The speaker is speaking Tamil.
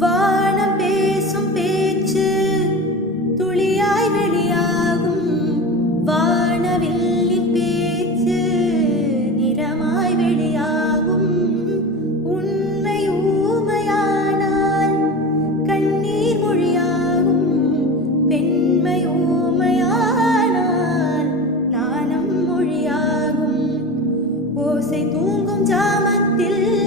வானம் பேசும் பேச்சு துளியாய் வெளியாகும். வானவில்லின் பேச்சு நிறமாய் வெளியாகும். உண்மை ஊமையானால் கண்ணீர் மொழியாகும். பெண்மை ஊமையானால் நாணம் மொழியாகும். ஓசை தூங்கும் ஜாமத்தில்